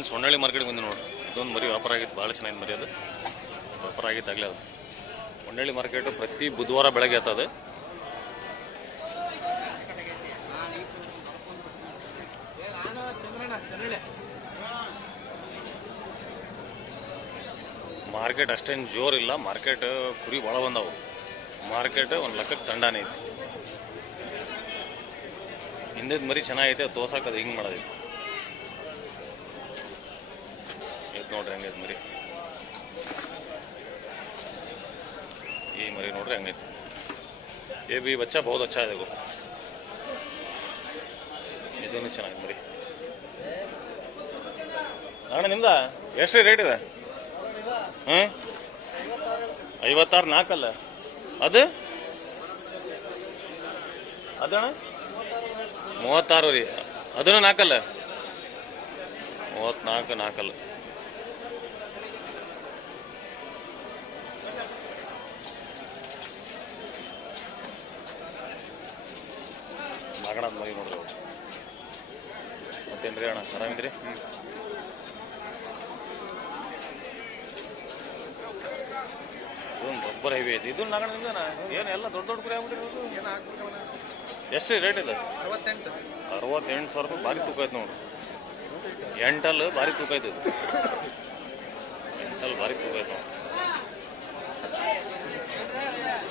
Friends Honnalli market ಬಂದು ನೋಡಿ ಇದೊಂದು ಮರಿ ವ್ಯಾಪಾರ ಆಗಿತ್ತು, ಭಾಳ ಚೆನ್ನಾಗಿ ಮರಿ ಅದು. ವ್ಯಾಪಾರ ಆಗಿತ್ತು ಆಗಲೇ ಅದು. ಹೊನ್ನಳ್ಳಿ ಮಾರ್ಕೆಟ್ ಪ್ರತಿ ಬುಧವಾರ ಬೆಳಗ್ಗೆ ಆತದೆ ಮಾರ್ಕೆಟ್ ಅಷ್ಟೇನು ಜೋರಿಲ್ಲ ಮಾರ್ಕೆಟ್ ಕುರಿ ಭಾಳ ಬಂದವು. ಮಾರ್ಕೆಟ್ ಒಂದು ಲೆಕ್ಕಕ್ಕೆ ತಂಡಾನೇ ಐತಿ. ಹಿಂದೆ ಮರಿ ಚೆನ್ನಾಗೈತೆ ತೋಸಕ್ಕೆ ಅದು ಹಿಂಗೆ ಮಾಡೋದೈತಿ ಐತೆ ನೋಡ್ರಿ ಹಂಗೈತೆ ಮರಿ. ಈ ಮರಿ ನೋಡ್ರಿ ಹಂಗೈತೆ. ಎ ಬಿ ಬಚ್ಚ ಬಹುತ್ ಅಚ್ಚ ಇದೆ ಇದೂ ಚೆನ್ನಾಗಿದೆ ಮರಿ. ಅಣ್ಣ, ನಿಮ್ದ? ಎಷ್ಟು ರೇಟ್ ಇದೆ? ಹ್ಞೂ ಐವತ್ತಾರು ನಾಲ್ಕಲ್ಲ ಅದು? ಅದಣ್ಣ? ಮೂವತ್ತಾರು ರೀ. ಅದನ್ನು ನಾಲ್ಕಲ್ಲ ಮೂವತ್ನಾಲ್ಕು ನಾಲ್ಕಲ್ಲ ಮರಿ ನೋಡ್ರಿ ಅವು ಮತ್ತೇನ್ರಿ ಅಣ್ಣ? ಆರಾಮಿದ್ರಿ? ಇದೊಂದು ರಬ್ಬರ್ ಹೆವಿ ಐತಿ. ಇದು ನಗಣ ನಿಮ್ದನ ಏನು ಎಲ್ಲ ದೊಡ್ಡ ದೊಡ್ಡ ಕುರಿ ಆಗ್ಬಿಟ್ಟಿರೋದು? ಎಷ್ಟು ರೇಟ್ ಇದೆ? ಅರವತ್ತೆಂಟು. ಅರವತ್ತೆಂಟು ಸಾವಿರ ರೂಪಾಯಿ ಭಾರಿ ತೂಕ ಐತೆ ನೋಡ್ರಿ ಎಂಟಲ್ ಭಾರಿ ತೂಕ ಐತೆ ಇದು. ಎಂಟಲ್ ಭಾರಿ ತೂಕ ಐತೆ ನೋಡ್ರಿ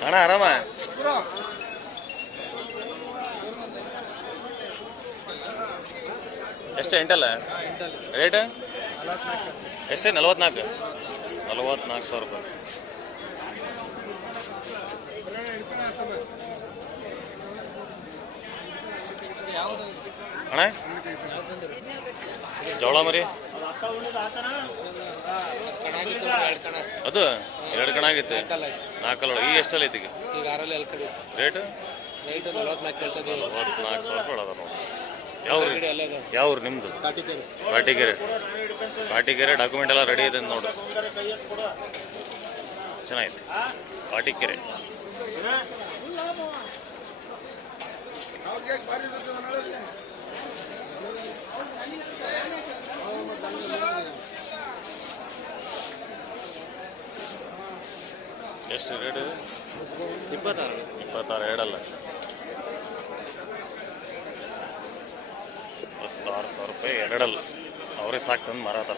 ಅಣ್ಣ ಆರಾಮ? ಎಷ್ಟು ಎಂಟಲ್ಲ? ರೇಟ್ ಎಷ್ಟೇ? ನಲವತ್ನಾಲ್ಕು? ನಲವತ್ನಾಲ್ಕು ಸಾವಿರ ರೂಪಾಯಿ. ಅಣ್ಣ? ಜೋಳ ಮರಿ? ಅದು? ಎರಡು ಕಣ ಆಗಿತ್ತು. ನಾಲ್ಕಲ್ಲ ಈಗ ಎಷ್ಟಲ್ಲ ಐತಿ ರೇಟ್ ನಲವತ್ನಾಲ್ಕು ಸಾವಿರ ರೂಪಾಯಿ ಅದ ನೋಡಿ. ಯಾವ ಯಾವ ಕಾಟಿಕೇರಿ ಕಾಟಿಗೆರೆ. ಕಾಟಿಗೆರೆ ಡಾಕ್ಯುಮೆಂಟ್ ಎಲ್ಲ ರೆಡಿ ಇದೆ ನೋಡು. ಚೆನ್ನಾಗಿದೆ. ಕಾಟಿಕೆರೆ ಎಷ್ಟು ರೇಟ್ ಇದೆ? ಇಪ್ಪತ್ತಾರು. ಇಪ್ಪತ್ತಾರು ಎರಡಲ್ಲ. ಇಪ್ಪತ್ತಾರು ಸಾವಿರ ರೂಪಾಯಿ ಎರಡಲ್ಲ. ಅವರೇ ಸಾಕು ತಂದು ಮಾರಾತಾರ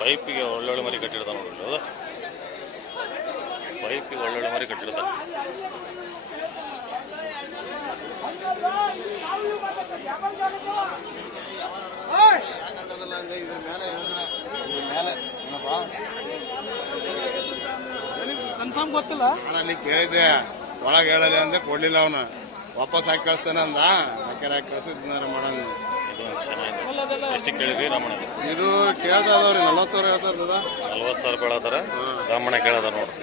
ಪೈಪಿಗೆ ಒಳ್ಳೊಳ್ಳೆ ಮರಿ ಕಟ್ಟಿರ್ತಾನೆ ನೋಡಿ ಹೌದಾ ಪೈಪಿಗೆ ಒಳ್ಳೊಳ್ಳೆ ಮರಿ ಕಟ್ಟಿರ್ತಾನೆ ಕನ್ಫರ್ಮ್ ಗೊತ್ತಿಲ್ಲ. ಅಲ್ಲಿ ಕೇಳಿದೆ ಒಳಗೆ ಹೇಳಲಿ ಅಂದ್ರೆ ಕೊಡ್ಲಿಲ್ಲ ಅವನು. ವಾಪಸ್ ಹಾಕಿ ಕಳಿಸ್ತಾನೆ ಅಂದ. ಹಾಕ್ಯಾರ ಹಾಕಿ ಕಳ್ಸಿದ್ನಾರ ಮಾಡೋಣ. ಇದು ಒಂದು ಚೆನ್ನಾಗಿದೆ ಎಷ್ಟು ಕೇಳಿದ್ರಿ ರಾಮಣ್ಣ ಇದು ಕೇಳ್ತಾ ಇದಾವ್ರಿ ನಲ್ವತ್ತು ಸಾವಿರ ಹೇಳ್ತಾ ಇರ್ತದ ನಲ್ವತ್ತು ಸಾವಿರ ಕೇಳತ್ತಾರ ರಾಮಣ್ಣ ಕೇಳದ ನೋಡ್ರಿ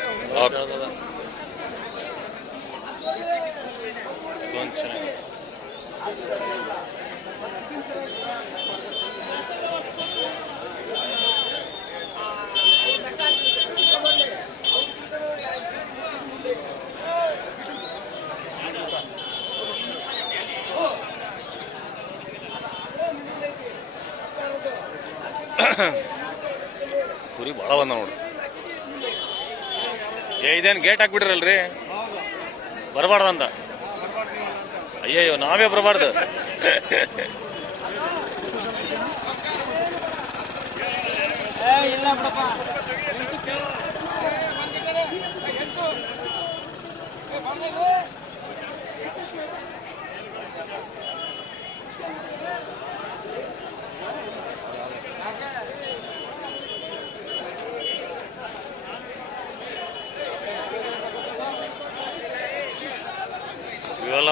ಕುರಿ ಭಾಳ ಬಂದ ನೋಡ್ರಿ ಏ ಇದೇನು ಗೇಟ್ ಹಾಕ್ಬಿಟ್ರಲ್ರಿ ಬರಬಾರ್ದಂತ. ಅಯ್ಯಯ್ಯೋ ನಾವೇ ಬರಬಾರ್ದು. ಇಲ್ಲ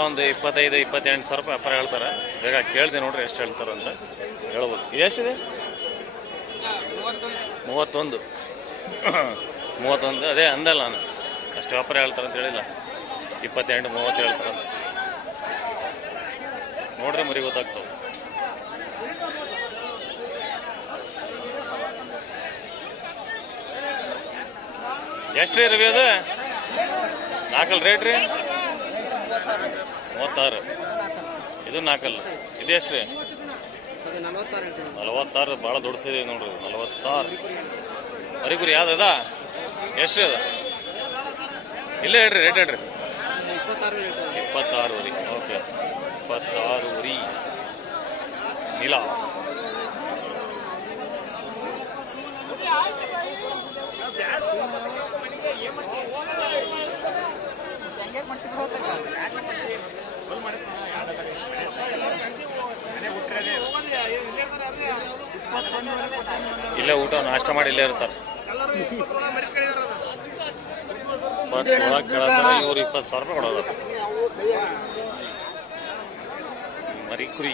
ಒಂದು ಇಪ್ಪತ್ತೈದು, ಇಪ್ಪತ್ತೆಂಟು ಸಾವಿರ ರೂಪಾಯಿ ವ್ಯಾಪಾರ ಹೇಳ್ತಾರೆ. ಬೇಗ ಕೇಳ್ತೀನಿ ನೋಡ್ರಿ ಎಷ್ಟು ಹೇಳ್ತಾರೆ ಅಂತ ಹೇಳ್ಬೋದು. ಎಷ್ಟಿದೆ? ಮೂವತ್ತೊಂದು. ಮೂವತ್ತೊಂದು, ಅದೇ ಅಂದಲ್ಲ ನಾನು. ಅಷ್ಟು ವ್ಯಾಪಾರ ಹೇಳ್ತಾರೆ ಅಂತ ಹೇಳಿಲ್ಲ. ಇಪ್ಪತ್ತೆಂಟು, ಮೂವತ್ತು ಹೇಳ್ತಾರೆ ಅಂತ. ನೋಡ್ರಿ ಮರಿ ಗೊತ್ತಾಗ್ತವೆ ಎಷ್ಟು ರೀ ರವಿ ಅದು? ನಾಲ್ಕಲ್ ರೇಟ್ ರೀ? ಮೂವತ್ತಾರು. ಇದು ನಾಲ್ಕಲ್ಲ? ಇದು ಎಷ್ಟು ರೀ ನಲವತ್ತಾರು ಭಾಳ ದೊಡ್ಡ ಸೀರೆ ನೋಡ್ರಿ, ನಲವತ್ತಾರು. ಅರಿಗುರಿ ಯಾವ್ದು ಅದ? ಎಷ್ಟು ಅದ? ಇಲ್ಲೇ ಹೇಳ್ರಿ ರೇಟ್ ಹೇಳ್ರಿ. ಇಪ್ಪತ್ತಾರು ವರಿ ಓಕೆ. ಇಪ್ಪತ್ತಾರು ವರಿ ನೀಲ. ಇಲ್ಲೇ ಊಟ ನಾಷ್ಟ ಮಾಡಿ ಇಲ್ಲೇ ಇರ್ತಾರೆ. ಇವ್ರು ಇಪ್ಪತ್ತು ಸಾವಿರ ರೂಪಾಯಿ ಕೊಡೋದು ಮರಿ ಕುರಿ.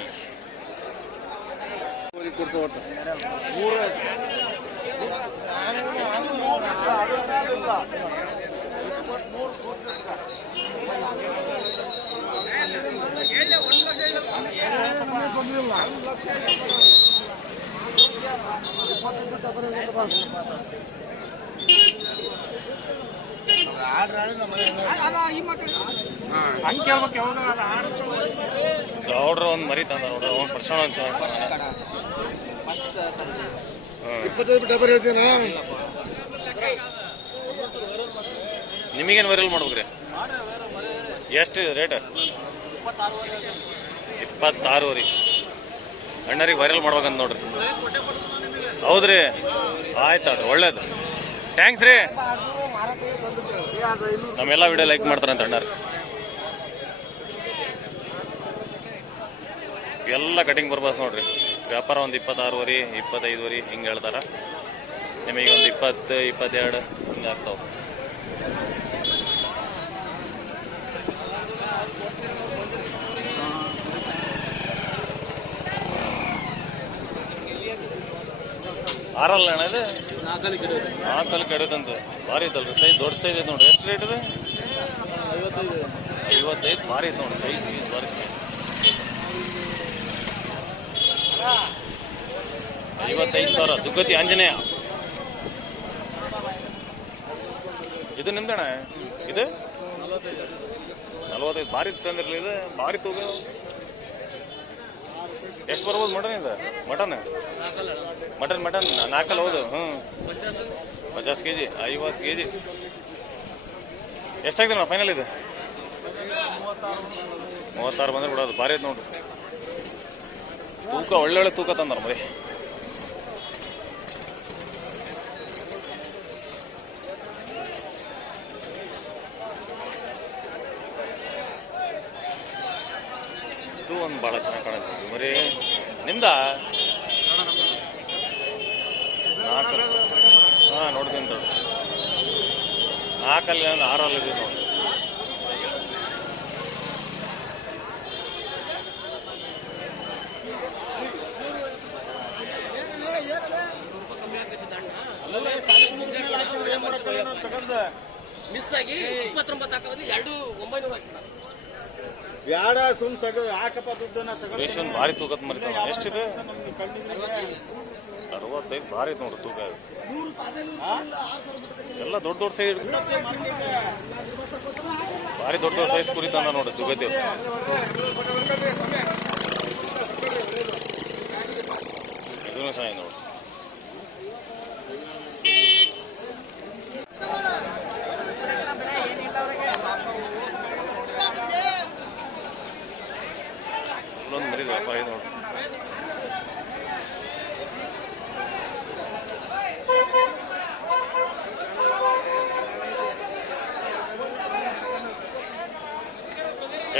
ಗೌಡ್ರ ಒಂದು ಮರಿ ತಂದ ನೋಡ್ರಿ ಒಂದು ಪರ್ಸನ್ ಒಂದು ಸಾವಿರ ಇಪ್ಪತ್ತೈದು ಡಬಲ್ ಹೇಳ್ತೀನಾ? ನಿಮಗೇನು ವೈರಲ್ ಮಾಡ್ಬೇಕ್ರಿ? ಎಷ್ಟು ರೇಟ್ ಇಪ್ಪತ್ತಾರೂವರಿ. ಅಣ್ಣರಿಗೆ ವೈರಲ್ ಮಾಡ್ಬೇಕಂತ ನೋಡ್ರಿ. ಹೌದ್ರಿ? ಆಯ್ತು ಒಳ್ಳೇದು. ಥ್ಯಾಂಕ್ಸ್ ರೀ. ನಮ್ಮೆಲ್ಲ ವಿಡಿಯೋ ಲೈಕ್ ಮಾಡ್ತಾರಂತ ಅಣ್ಣರು. ಎಲ್ಲ ಕಟಿಂಗ್ ಬರ್ಬಾಸ್ ನೋಡ್ರಿ. ವ್ಯಾಪಾರ ಒಂದು ಇಪ್ಪತ್ತಾರುವರೆ, ಇಪ್ಪತ್ತೈದುವರೆ, ಹಿಂಗೆ ಹೇಳ್ತಾರ. ನಿಮಗೆ ಒಂದು ಇಪ್ಪತ್ತು, ಇಪ್ಪತ್ತೆರಡು, ಹಿಂಗೆ ಆಗ್ತಾವ. ಆರಲ್ಲ ಅಣ್ಣ ಇದು? ನಾಲ್ಕಲ್ಲಿ ಕೆಡದಂತ ಭಾರಿ ಐತಲ್ರಿ ಸೈಜ್ ದೊಡ್ಡ ಸೈಜ್ ಐತೆ ನೋಡ್ರಿ. ಎಷ್ಟು ರೇಟ್ ಇದೆ? ಐವತ್ತೈದು. ಭಾರಿ ಐತೆ ನೋಡ್ರಿ ಸೈಜ್ ಭಾರಿ ಐವತ್ತೈದು ಸಾವಿರ. ದುಗ್ಗತಿ ಆಂಜನೇಯ. ಇದು ನಿಮ್ದಣ್ಣ ಇದು? ನಲ್ವತ್ತೈದು. ಭಾರಿ ತಂದಿರಲಿ ಇದು. ಭಾರಿ ತೂಗ ಎಷ್ಟು ಬರ್ಬೋದು ಮಟನ್ ಇದು? ಮಟನ್? ಮಟನ್ ಮಟನ್, ನಾಲ್ಕಲ್ಲ ಹೌದು. ಹ್ಞೂ ಪಚಾಸ್ ಕೆ ಜಿ ಐವತ್ತು ಕೆ ಜಿ ಎಷ್ಟಾಗ್ತದೆ ಫೈನಲ್ ಇದು? ಮೂವತ್ತಾರು ಬಂದ್ರೆ ಬಿಡೋದು. ಭಾರಿ ಐತೆ ನೋಡ್ರಿ ತೂಕ, ಒಳ್ಳೊಳ್ಳೆ ತೂಕ ತಂದಾರ ಮರಿ. ಒಂದು ಭಾಳ ಚೆನ್ನಾಗಿ ಕಾಣುತ್ತೆ. ಮರಿ ನಿಮ್ದ? ಹಾಂ, ನೋಡ್ತೀನಿ ನೋಡಿ ನಾಲ್ಕಲ್ಲಿ ಒಂದು ಆರಲ್ಲಿ ಇದೀವಿ ನೋಡಿ. ಮಿಸ್ ಆಗಿ ಇಪ್ಪತ್ತೊಂಬತ್ತು ಹಾಕೋದು ಎರಡು ಒಂಬೈನೂರು ಹಾಕಿಲ್ಲ ಬ್ಯಾಡ ಸುಮ್ ತಗೋ ಯಾಕಪ್ಪ ದುಡ್ಡನ್ನ ರೇಷನ್ ಭಾರಿ ತೂಕದ ಮರಿತಾವ ಎಷ್ಟಿದೆ ಅರವತ್ತೈದು ಭಾರಿ ಐತೆ ನೋಡ್ರಿ ತೂಕ ಇದು ಎಲ್ಲ ದೊಡ್ಡ ದೊಡ್ಡ ಸೈಜ್ ಭಾರಿ ದೊಡ್ಡ ದೊಡ್ಡ ಸೈಜ್ ಕುರಿತಾನ ತಂದ ನೋಡ್ರಿ ತೂಕತ್ತೇವ್ ಇದೂ ಸಹ ನೋಡಿ ಇಲ್ಲೊಂದು ಮರಿ ವ್ಯಾಪಾರ ಇದೆ ನೋಡಿ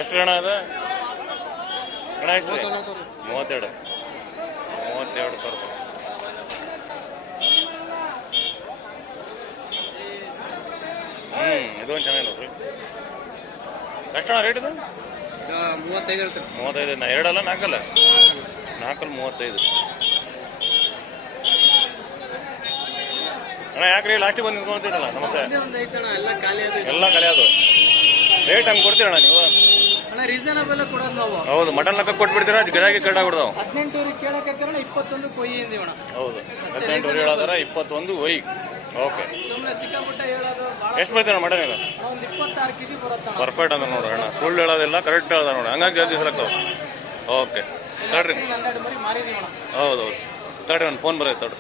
ಎಷ್ಟು ಹಣ ಅದ? ಹಣ ಎಷ್ಟು ರೀ ಮೂವತ್ತೆರಡು. ಮೂವತ್ತೆರಡು ಸಾವಿರ ರೂಪಾಯಿ. ಹ್ಞೂ ಇದು ಒಂದು ಚೆನ್ನಾಗಿ ನೋಡ್ರಿ. ಎಷ್ಟು ಹಣ ರೇಟ್ ಇದು? ಮೂವತ್ತೈದು ಮೂವತ್ತೈದು ನಾ ಎರಡಲ್ಲ ನಾಲ್ಕಲ್ಲ? ನಾಲ್ಕಲ್ಲಿ ಮೂವತ್ತೈದು. ಅಣ್ಣ ಯಾಕ್ರಿ? ಲಾಸ್ಟಿಗೆ ಬಂದು ನಿಂತ್ಕೊಂತೀರಲ್ಲ ನಮಸ್ತೆ. ಎಲ್ಲ ಖಾಲಿ ಅದು ರೇಟ್ ಹಂಗೆ ಕೊಡ್ತೀರಣ್ಣ ನೀವು? ಅಣ್ಣ ಅಣ್ಣ ರೀಸನಬಲ್ ಕೊಡೋದು ನಾವು. ಹೌದು ಮಟನ್ ಲೆಕ್ಕ ಕೊಟ್ಬಿಡ್ತೀರಾ? ಗಿರಾಕಿ ಕಟ್ಟಾಗ್ಬಿಡ್ತಾವ ಹದಿನೆಂಟೂರಿಗೆ ಕೇಳಕತ್ತಿರಣ ಇಪ್ಪತ್ತೊಂದು ಕೊಯ್ಯಿ ಹೌದು ಹದಿನೆಂಟು ಹೇಳೋದಾರ ಇಪ್ಪತ್ತೊಂದು ಒಯ್ ಓಕೆ ಸುಮ್ಮನೆ ಸಿಕ್ಕಾಪಟ್ಟೆ ಹೇಳೋದು ಭಾಳ ಎಷ್ಟು ಬರ್ತೀರ ಮಟನ್ ಇದು? ಒಂದು ಇಪ್ಪತ್ತಾರು ಕೆಜಿ ಬರುತ್ತಣ್ಣ. ಪರ್ಫೆಕ್ಟ್ ಅಂದ್ರೆ ನೋಡ್ರಿ ಅಣ್ಣ. ಸುಳ್ಳು ಹೇಳೋದಿಲ್ಲ ಕರೆಕ್ಟ್ ಹೇಳೋದ ನೋಡಿ. ಹಂಗಾಗಿ ಜಲ್ದಿ ಸೆಲೆಕ್ಟ್ ಓಕೆ ತಡ್ರಿ. ಹೌದೌದು ತಡ್ರಿ ಒಂದು ಫೋನ್ ಬರೋದು ತಡ್ರಿ.